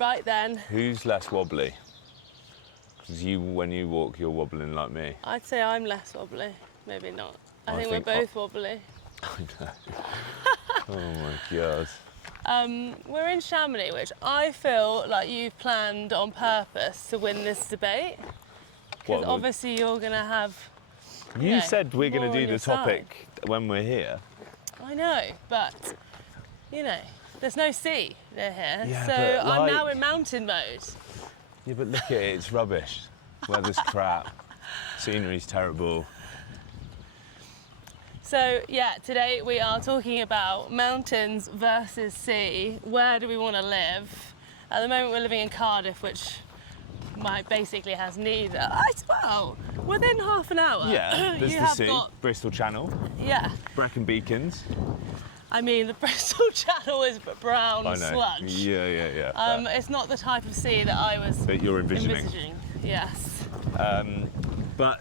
right then. Who's less wobbly? Because when you walk, you're wobbling like me. I'd say I'm less wobbly. Maybe not. I think we're both wobbly. I know. Oh my God. We're in Chamonix, which I feel like you've planned on purpose to win this debate. Because obviously you're going to have... You said we're going to do the topic when we're here. I know, but, you know, there's no sea near here. Yeah, so I'm now in mountain mode. Yeah, but look at it, it's rubbish. Weather's crap. Scenery's terrible. So, yeah, today we are talking about mountains versus sea. Where do we want to live? At the moment we're living in Cardiff, which basically has neither. Well, within half an hour. Yeah, there's the sea, Bristol Channel. Yeah. Brecon Beacons. I mean, the Bristol Channel is brown sludge. Yeah. It's not the type of sea that I was envisioning. Yes. But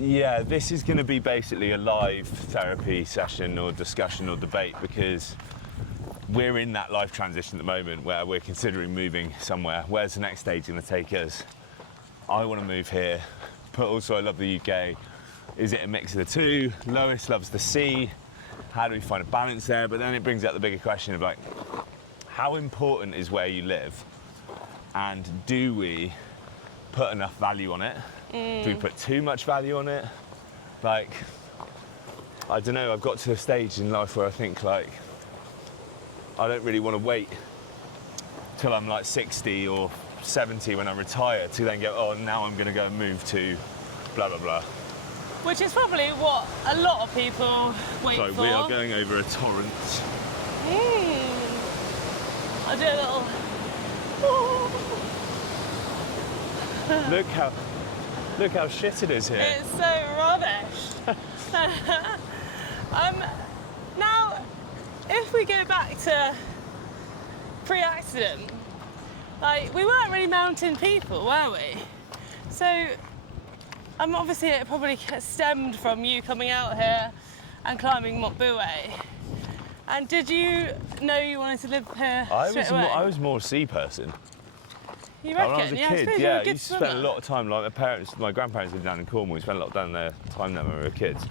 yeah, this is going to be basically a live therapy session or discussion or debate, because we're in that life transition at the moment where we're considering moving somewhere. Where's the next stage going to take us? I want to move here, but also I love the UK. Is it a mix of the two? Lois loves the sea. How do we find a balance there? But then it brings up the bigger question of like, how important is where you live? And do we put enough value on it? Do we put too much value on it? Like, I don't know, I've got to a stage in life where I think like, I don't really want to wait till I'm like 60 or 70 when I retire to then go, oh, now I'm going to go and move to blah, blah, blah. Which is probably what a lot of people wait for. So we are going over a torrent. I'll do a little... Look how shit it is here. It's so rubbish. Now, if we go back to pre-accident, like, we weren't really mountain people, were we? So, obviously it probably stemmed from you coming out here and climbing Mont Blanc. And did you know you wanted to live here straight away? I was more a sea person. You reckon? When I was a kid, I suppose yeah, you were a good I used to spend a lot of time, like my grandparents lived down in Cornwall, we spent a lot of time there when we were kids.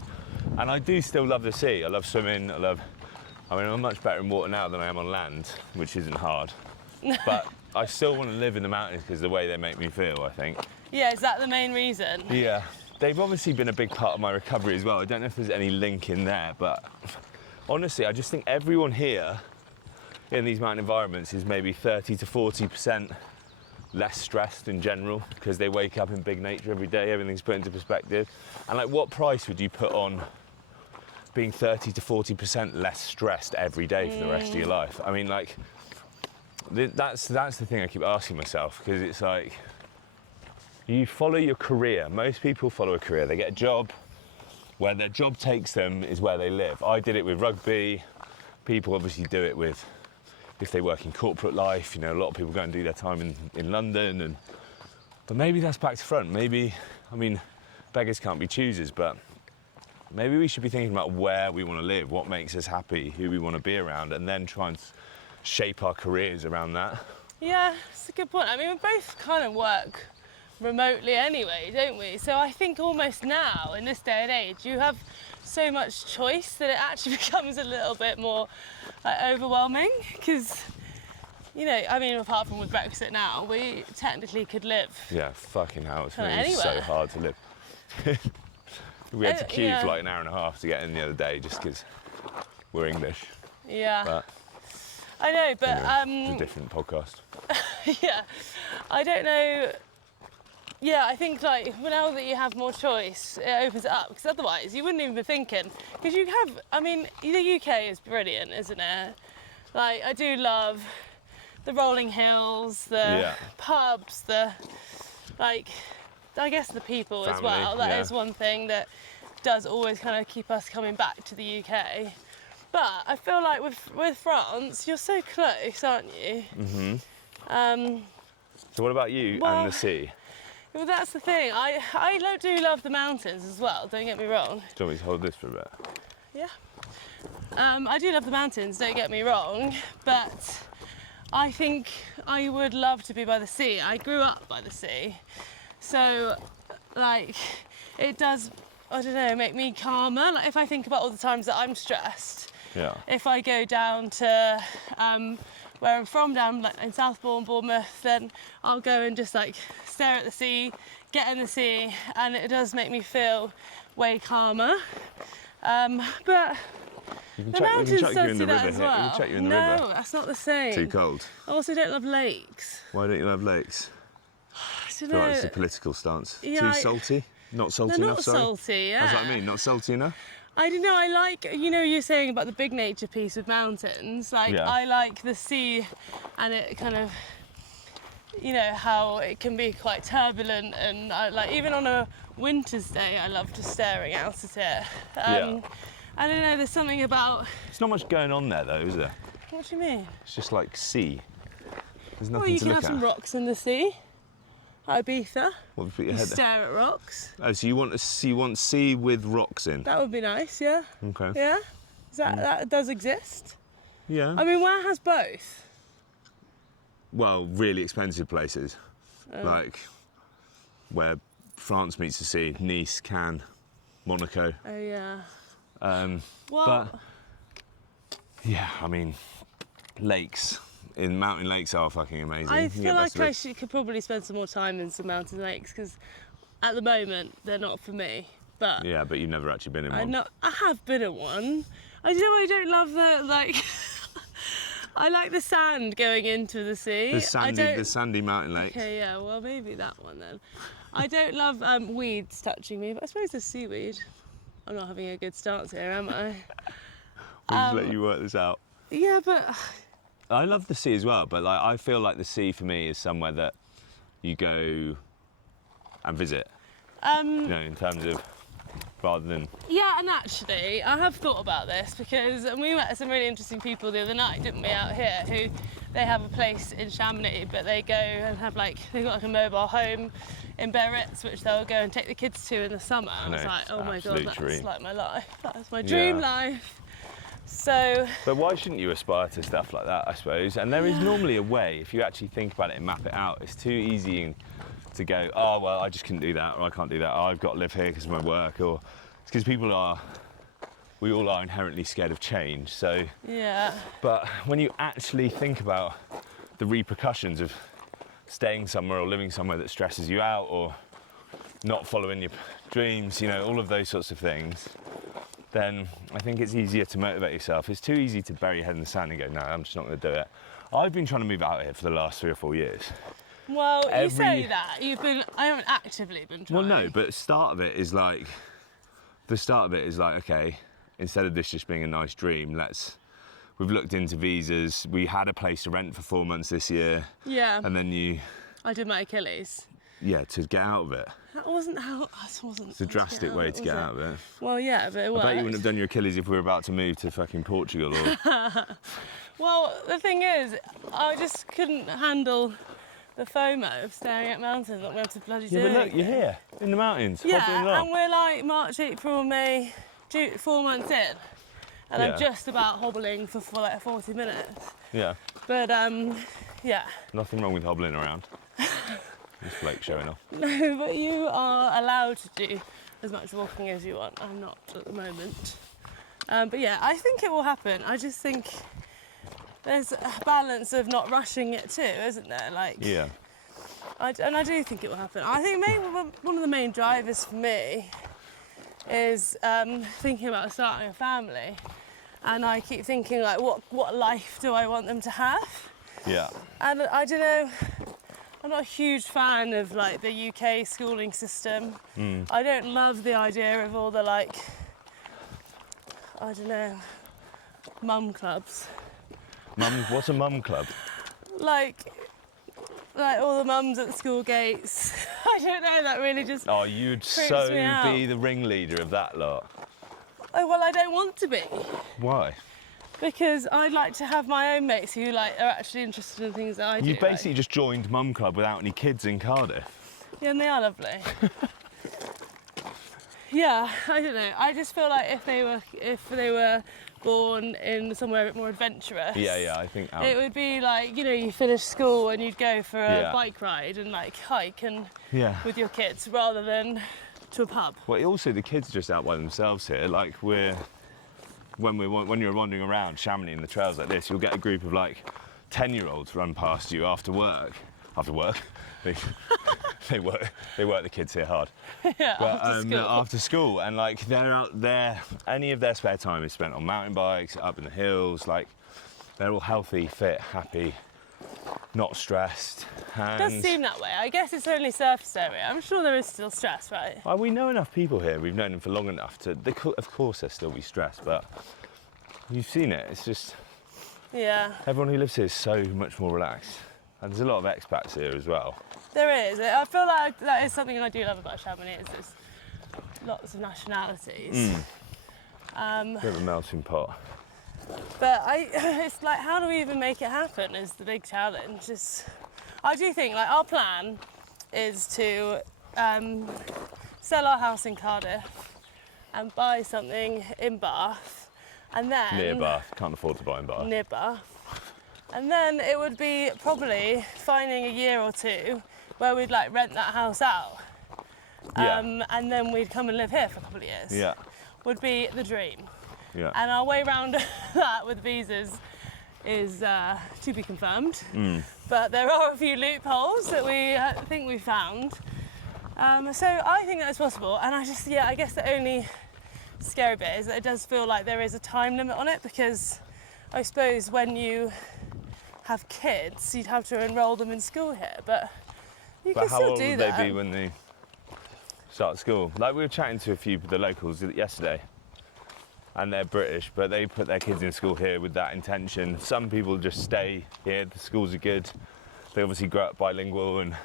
And I do still love the sea. I love swimming, I'm much better in water now than I am on land, which isn't hard. But I still want to live in the mountains because of the way they make me feel, I think. Yeah, is that the main reason? Yeah. They've obviously been a big part of my recovery as well. I don't know if there's any link in there, but honestly, I just think everyone here in these mountain environments is maybe 30 to 40% less stressed in general, because they wake up in big nature every day, everything's put into perspective. And like, what price would you put on being 30 to 40% less stressed every day for the rest of your life? I mean, like, that's the thing I keep asking myself, because it's like, you follow your career. Most people follow a career. They get a job, where their job takes them is where they live. I did it with rugby. People obviously do it with, if they work in corporate life, you know, a lot of people go and do their time in London, but maybe that's back to front. Maybe, I mean, beggars can't be choosers, but maybe we should be thinking about where we want to live, what makes us happy, who we want to be around, and then try and shape our careers around that. Yeah, it's a good point. I mean, we both kind of work remotely anyway, don't we? So I think almost now, in this day and age, you have so much choice that it actually becomes a little bit more overwhelming, because, you know, I mean, apart from with Brexit now, we technically could live. Yeah, fucking hell, it's really so hard to live. We had to queue for like an hour and a half to get in the other day just because we're English. Yeah. But I know, but anyway, it's a different podcast. Yeah, I don't know. Yeah, I think like now that you have more choice, it opens it up, because otherwise you wouldn't even be thinking. Because you have, I mean, the UK is brilliant, isn't it? Like, I do love the rolling hills, the pubs, the, like, I guess the people as well. That is one thing that does always kind of keep us coming back to the UK. But I feel like with France, you're so close, aren't you? Mm-hmm. So what about you and the sea? Well, that's the thing. I do love the mountains as well, don't get me wrong. Do you want me to hold this for a bit? Yeah. I do love the mountains, don't get me wrong, but I think I would love to be by the sea. I grew up by the sea, so like it does, I don't know, make me calmer. Like if I think about all the times that I'm stressed, Yeah. if I go down to where I'm from, down like in Southbourne, Bournemouth, then I'll go and just like stare at the sea, get in the sea, and it does make me feel way calmer. But You can the chuck, we mountains can chuck you in does the that river as here. We well. can chuck you in the No, river. that's not the same. Too cold. I also don't love lakes. Why don't you love lakes? I don't Right, know. it's a political stance. Yeah, Too salty? Not salty They're enough, not sorry? salty, yeah. That's what I mean, not salty enough? I don't know, I like, you know, you're saying about the big nature piece with mountains. Like, Yeah. I like the sea and it kind of, you know, how it can be quite turbulent, and I, like, even on a winter's day, I love just staring out at it. Yeah. I don't know, there's something about, There's not much going on there, though, is there? what do you mean? It's just like sea. There's Well, nothing you to can look have at. some rocks in the sea. Ibiza, What, have you put your you head stare at rocks. Oh, so you want sea with rocks in? That would be nice, yeah. Okay. Yeah? That does exist? Yeah. I mean, where has both? Well, really expensive places. Oh. Like where France meets the sea, Nice, Cannes, Monaco. Oh, yeah. Well, Well, but yeah, I mean, lakes mountain lakes are fucking amazing. I You can feel get like best of could probably spend some more time in some mountain lakes, because at the moment they're not for me. But Yeah, but you've never actually been in one. I have been at one. I don't love the like. I like the sand going into the sea. The sandy mountain lakes. Okay, yeah, well maybe that one then. I don't love weeds touching me, but I suppose there's seaweed. I'm not having a good stance here, am I? We'll just let you work this out. Yeah, but I love the sea as well, but like I feel like the sea for me is somewhere that you go and visit. You know, in terms of rather than yeah, and actually, I have thought about this because we met some really interesting people the other night, didn't we, out here, who they have a place in Chamonix, but they go and have they've got like a mobile home in Biarritz, which they'll go and take the kids to in the summer. I was know, like, oh my god, absolute that's dream. like my life. That's my dream Yeah. life. So, But why shouldn't you aspire to stuff like that, I suppose? And there is normally a way, if you actually think about it and map it out. It's too easy to go, oh, well, I just couldn't do that, or I can't do that, or I've got to live here because of my work, or it's because we all are inherently scared of change. So, yeah. but when you actually think about the repercussions of staying somewhere or living somewhere that stresses you out, or not following your dreams, you know, all of those sorts of things, then I think it's easier to motivate yourself. It's too easy to bury your head in the sand and go, no, I'm just not going to do it. I've been trying to move out here for the last 3 or 4 years. Well, you say that. I haven't actively been trying. Well, no, but the start of it is like, okay, instead of this just being a nice dream, we've looked into visas. We had a place to rent for 4 months this year. Yeah. And then I did my Achilles. to get out of it. That wasn't how. That wasn't. It's a drastic way to get out of it. Well, yeah, but it I worked. bet you wouldn't have done your Achilles if we were about to move to fucking Portugal or... Well, the thing is, I just couldn't handle the FOMO of staring at mountains, not being able to bloody do Yeah, but look, anything. you're here, in the mountains, hobbling Yeah, along. and we're like March, April, May, 4 months in, and Yeah. I'm just about hobbling for like 40 minutes. Yeah, But yeah, nothing wrong with hobbling around. This bloke showing off. no, but you are allowed to do as much walking as you want. I'm not at the moment. But yeah, I think it will happen. I just think there's a balance of not rushing it too, isn't there? Like, Yeah. I do think it will happen. I think maybe one of the main drivers for me is thinking about starting a family, and I keep thinking like, what life do I want them to have? Yeah. And I don't know. I'm not a huge fan of like the UK schooling system. I don't love the idea of all the like, I don't know, mum clubs. What's a mum club? Like all the mums at the school gates. I don't know, that really just Oh, you'd creeps so me out. be the ringleader of that lot. Oh, well, I don't want to be, Why? because I'd like to have my own mates who like are actually interested in things that I do. You basically just joined mum club without any kids in Cardiff. Yeah, and they are lovely. Yeah, I don't know. I just feel like if they were born in somewhere a bit more adventurous. Yeah, I think It would be like, you know, you finish school and you'd go for a Yeah. bike ride and like hike and yeah. with your kids rather than to a pub. Well, also the kids are just out by themselves here. Like when you're wandering around Chamonix in the trails like this, you'll get a group of like 10-year-olds run past you after work. They work the kids here hard. Yeah, But after school. after school, and like they're out there, any of their spare time is spent on mountain bikes, up in the hills. Like they're all healthy, fit, happy, not stressed. It does seem that way. I guess it's only surface area. I'm sure there is still stress, right? Well, we know enough people here. We've known them for long enough to. Of course, there'll still be stress, but you've seen it. It's just Yeah, everyone who lives here is so much more relaxed, and there's a lot of expats here as well. there is. I feel like that is something I do love about Chamonix. Is there's lots of nationalities. Bit of a melting pot. But it's like, how do we even make it happen? Is the big challenge. I do think like our plan is to sell our house in Cardiff and buy something in Bath, and then Near Bath, can't afford to buy in Bath. near Bath, and then it would be probably finding a year or two where we'd like rent that house out, Yeah. and then we'd come and live here for a couple of years. Yeah, Would be the dream. yeah. And our way around that with visas is to be confirmed. But there are a few loopholes that we think we found. So I think that's possible. And I guess the only scary bit is that it does feel like there is a time limit on it, because I suppose when you have kids, you'd have to enrol them in school here. But you But can how still old do would that. they be when they start school? Like we were chatting to a few of the locals yesterday, and they're British, but they put their kids in school here with that intention. Some people just stay here, the schools are good. They obviously grow up bilingual, and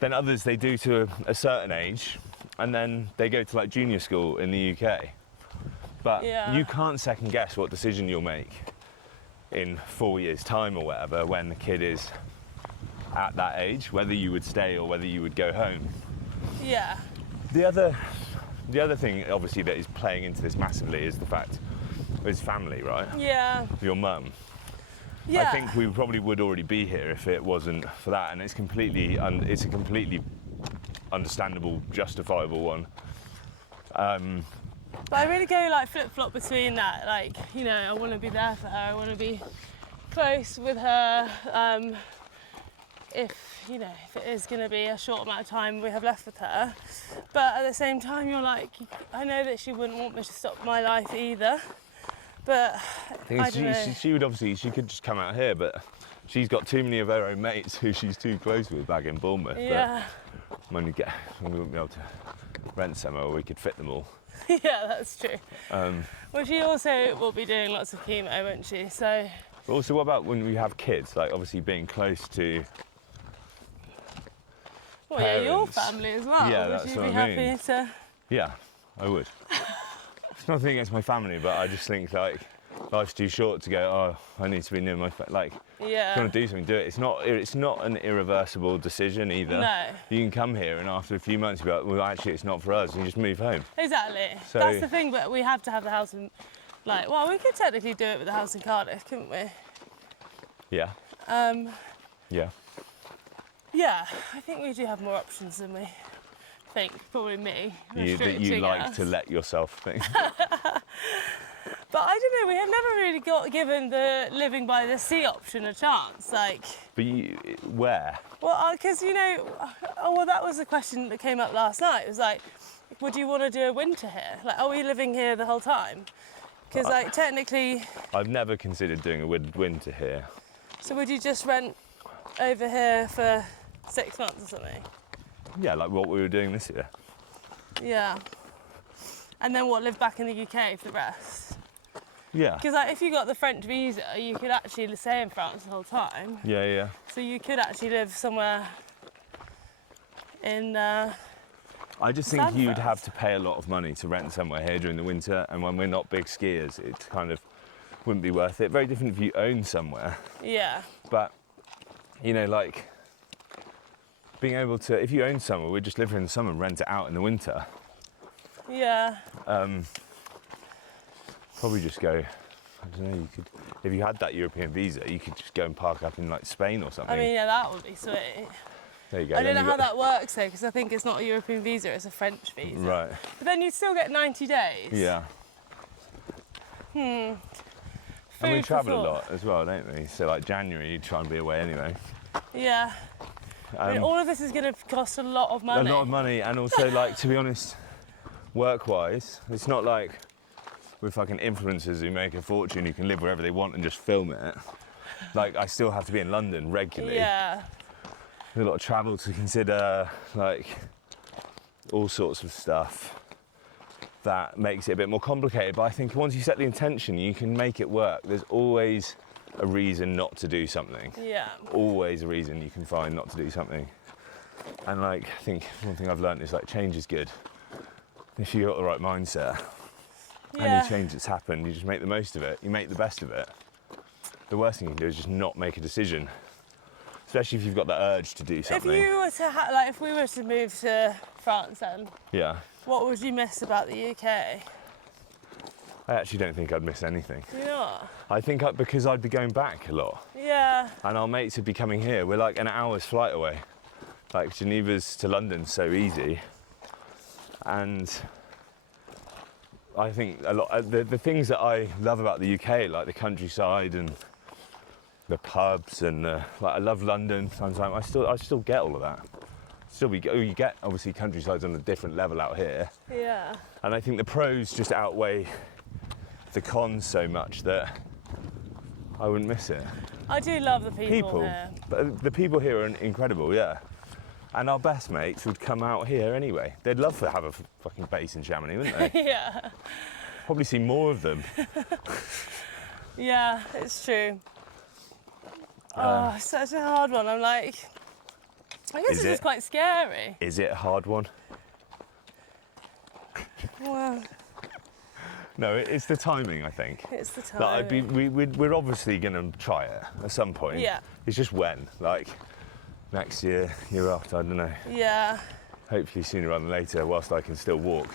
then others they do to a certain age, and then they go to like junior school in the UK. But Yeah. you can't second guess what decision you'll make in 4 years' time or whatever when the kid is at that age, whether you would stay or whether you would go home. Yeah. The other thing, obviously, that is playing into this massively is the fact it's family, right? Yeah. Your mum. Yeah. I think we probably would already be here if it wasn't for that, and it's it's a completely understandable, justifiable one. But I really go like flip-flop between that, like, you know, I want to be there for her, I want to be close with her, if it is going to be a short amount of time we have left with her. But at the same time, you're like, I know that she wouldn't want me to stop my life either, but I don't know. She would obviously, she could just come out here, but she's got too many of her own mates who she's too close with back in Bournemouth. Yeah. But when we wouldn't be able to rent somewhere where we could fit them all. Yeah, that's true. Well, she also will be doing lots of chemo, won't she? So. But also, what about when we have kids? Like, obviously being close to. Well, yeah, your Parents. family as well. Yeah, Would that's you what be I mean. happy to? Yeah, I would. It's nothing against my family, but I just think like life's too short to go. Oh, I need to be near my like. Yeah. If you want to do something, do it. It's not an irreversible decision either. No. You can come here and after a few months, you be like, well, actually, it's not for us, and you just move home. Exactly. So- That's the thing, but we have to have the house in, like, well, we could technically do it with the house in Cardiff, couldn't we? Yeah. Yeah. Yeah, I think we do have more options than we think. Probably me. That you restricting like us. to let yourself think. But I don't know, we have never really got given the living by the sea option a chance. Like, But where? well, because, that was the question that came up last night. It was like, would you want to do a winter here? Like, are we living here the whole time? Because, like, technically, I've never considered doing a winter here. so would you just rent over here for 6 months or something? Yeah, like what we were doing this year. Yeah. And then what, live back in the UK for the rest? Yeah. Because like, if you got the French visa, you could actually stay in France the whole time. Yeah. So you could actually live somewhere in... I just think Sad you'd for have us. to pay a lot of money to rent somewhere here during the winter, and when we're not big skiers, it kind of wouldn't be worth it. Very different if you own somewhere, yeah. but like being able to, if you own somewhere, we'd just live here in the summer and rent it out in the winter. Yeah. Probably just go, I don't know, you could, if you had that European visa, you could just go and park up in like Spain or something. I mean, yeah, that would be sweet. There you go. I don't then know you've how got- that works though, because I think it's not a European visa, it's a French visa. Right, But then you'd still get 90 days. yeah. Food And we for travel a thought. lot as well, don't we? So like January, you try and be away anyway. Yeah. I mean, all of this is going to cost a lot of money. A lot of money, and also like, to be honest, work-wise, it's not like with fucking influencers who make a fortune, who can live wherever they want and just film it. Like, I still have to be in London regularly. Yeah. There's a lot of travel to consider, like all sorts of stuff that makes it a bit more complicated. But I think once you set the intention, you can make it work. There's always a reason not to do something. Yeah. Always a reason you can find not to do something. And like, I think one thing I've learned is like change is good. If you've got the right mindset, Yeah. any change that's happened, you just make the most of it. You make the best of it. The worst thing you can do is just not make a decision, especially if you've got the urge to do If something. you were to like, if we were to move to France, then Yeah, what would you miss about the UK? I actually don't think I'd miss anything. Do you not? I think because I'd be going back a lot, Yeah. and our mates would be coming here. We're like an hour's flight away. Like Geneva's to London's so easy, and I think a lot the things that I love about the UK, like the countryside and the pubs, and like I love London. Sometimes I still get all of that. You get obviously countryside's on a different level out here, Yeah. and I think the pros just outweigh the cons so much that I wouldn't miss it. I do love the people here. But the people here are incredible, yeah. And our best mates would come out here anyway. They'd love to have a fucking base in Chamonix, wouldn't they? Yeah. Probably see more of them. Yeah, it's true. Oh, such a hard one. I'm like, I guess Is it's it? just quite scary. Is it a hard one? Well, No, it's the timing, I think. it's the time. Like, we're obviously going to try it at some point. Yeah. It's just when. Like, next year, year after, I don't know. Yeah. Hopefully sooner rather than later, whilst I can still walk.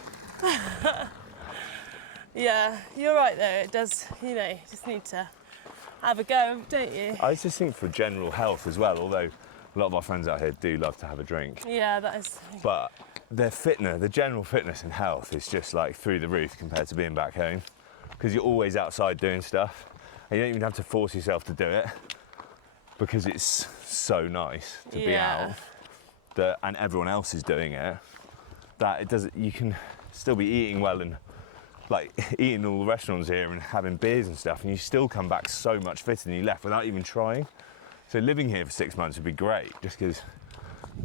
Yeah, you're right though. It does, you know, you just need to have a go, don't you? I just think for general health as well, although a lot of our friends out here do love to have a drink. Yeah, that is. But their fitness, the general fitness and health is just like through the roof compared to being back home. Because you're always outside doing stuff and you don't even have to force yourself to do it because it's so nice to be Yeah. out and everyone else is doing it, that it doesn't, you can still be eating well and like eating all the restaurants here and having beers and stuff, and you still come back so much fitter than you left without even trying. So living here for 6 months would be great, just because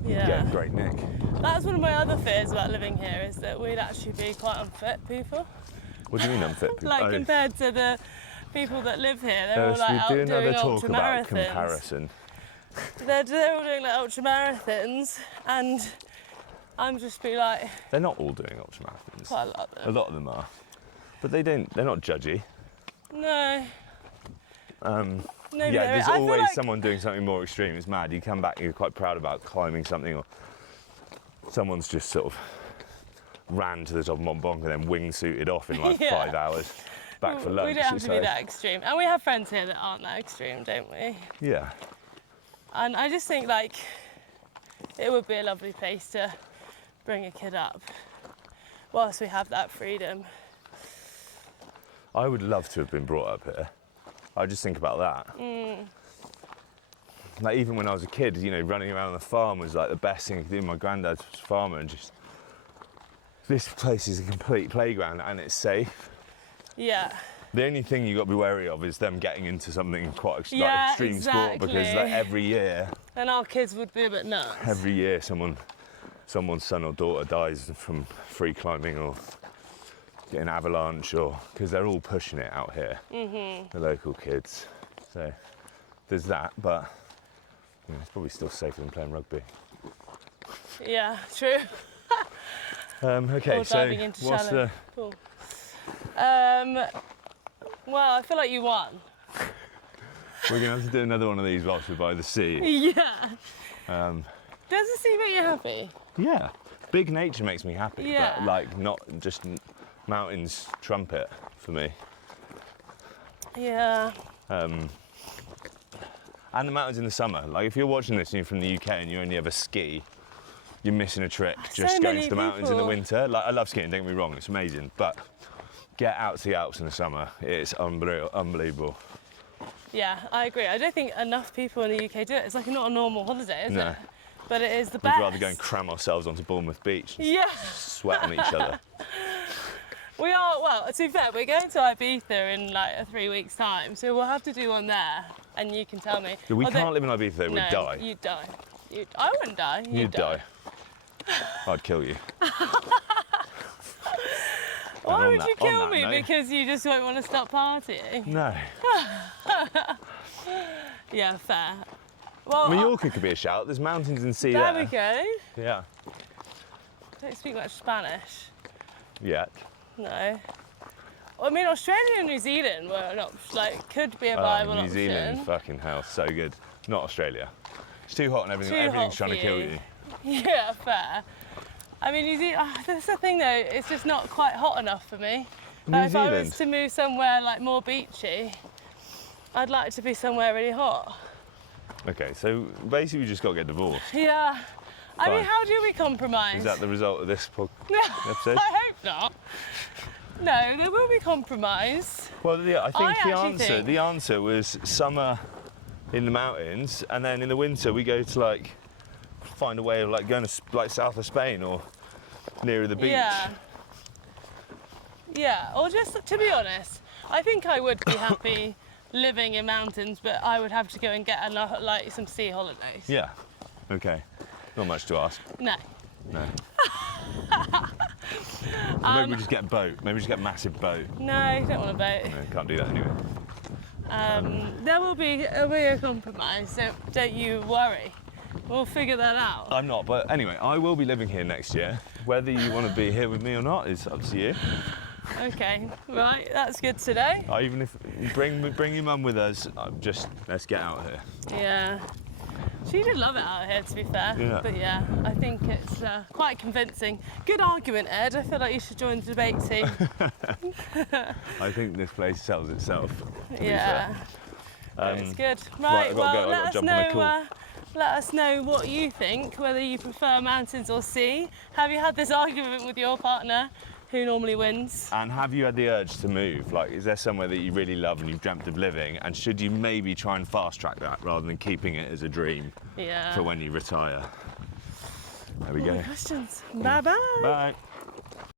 you get Yeah. a great nick. That's one of my other fears about living here, is that we'd actually be quite unfit people. What do you mean unfit people? Like Oh, compared to the people that live here, they're all we like out do another doing talk ultra about marathons. comparison. They're all doing like ultra marathons, and I'm just be like They're not all doing ultramarathons. quite a lot of A them. lot of them are, but they're not judgy. No. Maybe Yeah, there there's is. I feel always like- someone doing something more extreme. It's mad. You come back, you're quite proud about climbing something, or someone's just sort of ran to the top of Mont Blanc and then wingsuited off in like Yeah. 5 hours back for lunch. We don't have It's to be like- that extreme, and we have friends here that aren't that extreme, don't we? Yeah. And I just think like it would be a lovely place to bring a kid up whilst we have that freedom. I would love to have been brought up here. I just think about that. Like even when I was a kid, you know, running around the farm was like the best thing I could do. My granddad was a farmer, and just this place is a complete playground and it's safe. Yeah. The only thing you got to be wary of is them getting into something quite like Yeah, extreme sport, because like exactly. every And our kids would be a bit nuts. someone's son or daughter dies from free climbing or getting avalanche, or because they're all pushing it out here, the local kids. So there's that, but you know, it's probably still safer than playing rugby. Yeah, true. Okay, Or so diving into what's shallow the pool. Well, I feel like you won. we're gonna have to do another one of these whilst we're by the sea. Yeah. Does the sea make you happy? Yeah, big nature makes me happy, Yeah. but like not just mountains trumpet for me. Yeah. And the mountains in the summer. Like if you're watching this and you're from the UK and you only ever ski, you're missing a trick. So Just going many to the mountains in the people. winter. Like I love skiing, don't get me wrong, it's amazing. But get out to the Alps in the summer, it's unbelievable. Yeah, I agree. I don't think enough people in the UK do it. It's like not a normal holiday, is No. it? But it is the We'd best. rather go and cram ourselves onto Bournemouth Beach and Yeah. sweat on each other. We are, well, to be fair, we're going to Ibiza in like 3 weeks' time, so we'll have to do one there, and you can tell me. We Although- can't live in Ibiza, we'd no, die. You'd die. I wouldn't die. You'd die. I'd kill you. Why on would that- you on kill that me? note- Because you just won't want to stop partying? No. Yeah, fair. Well, Mallorca could be a shout. There's mountains and sea there there. we go. Yeah. Don't speak much Spanish. Yeah. No. I mean, Australia and New Zealand were an could be a viable New option. Zealand, fucking hell, so good. Not Australia. It's too hot and everything. Too Everything's hot trying for to kill you. you. Yeah, fair. I mean, New Zealand, that's the thing though, it's just not quite hot enough for me. New If I was Zealand? to move somewhere like more beachy, I'd like to be somewhere really hot. Okay, so basically we just got to get divorced. Yeah. I mean, Fine. how do we compromise? Is that the result of this episode? I hope not. No, there will be compromise. Well, yeah, I think actually the answer was summer in the mountains, and then in the winter we go to like find a way of like going to like south of Spain or nearer the beach. Yeah. Yeah, or just to be honest, I think I would be happy living in mountains, but I would have to go and get like some sea holidays. Yeah. Okay. Not much to ask. No. No. Or maybe we just get a boat. Maybe we just get a massive boat. No, you don't want a boat. No, can't do that anyway. There will be a compromise, so don't you worry. We'll figure that out. I'm not, but anyway, I will be living here next year. Whether you want to be here with me or not is up to you. Okay, right, that's good today. Even if you bring your mum with us, let's get out here. Yeah. She did love it out here, to be fair. Yeah. But yeah, I think it's quite convincing. Good argument, Ed. I feel like you should join the debate team. I think this place sells itself. To Yeah. Be fair. It's good. right, Right, I've got to well, go, I've got let to us jump on a call. know. Let us know what you think, whether you prefer mountains or sea. Have you had this argument with your partner? Who normally wins? And have you had the urge to move? Like, is there somewhere that you really love and you've dreamt of living? And should you maybe try and fast track that rather than keeping it as a dream Yeah. for when you retire? There we Any go. questions? Bye bye. Bye.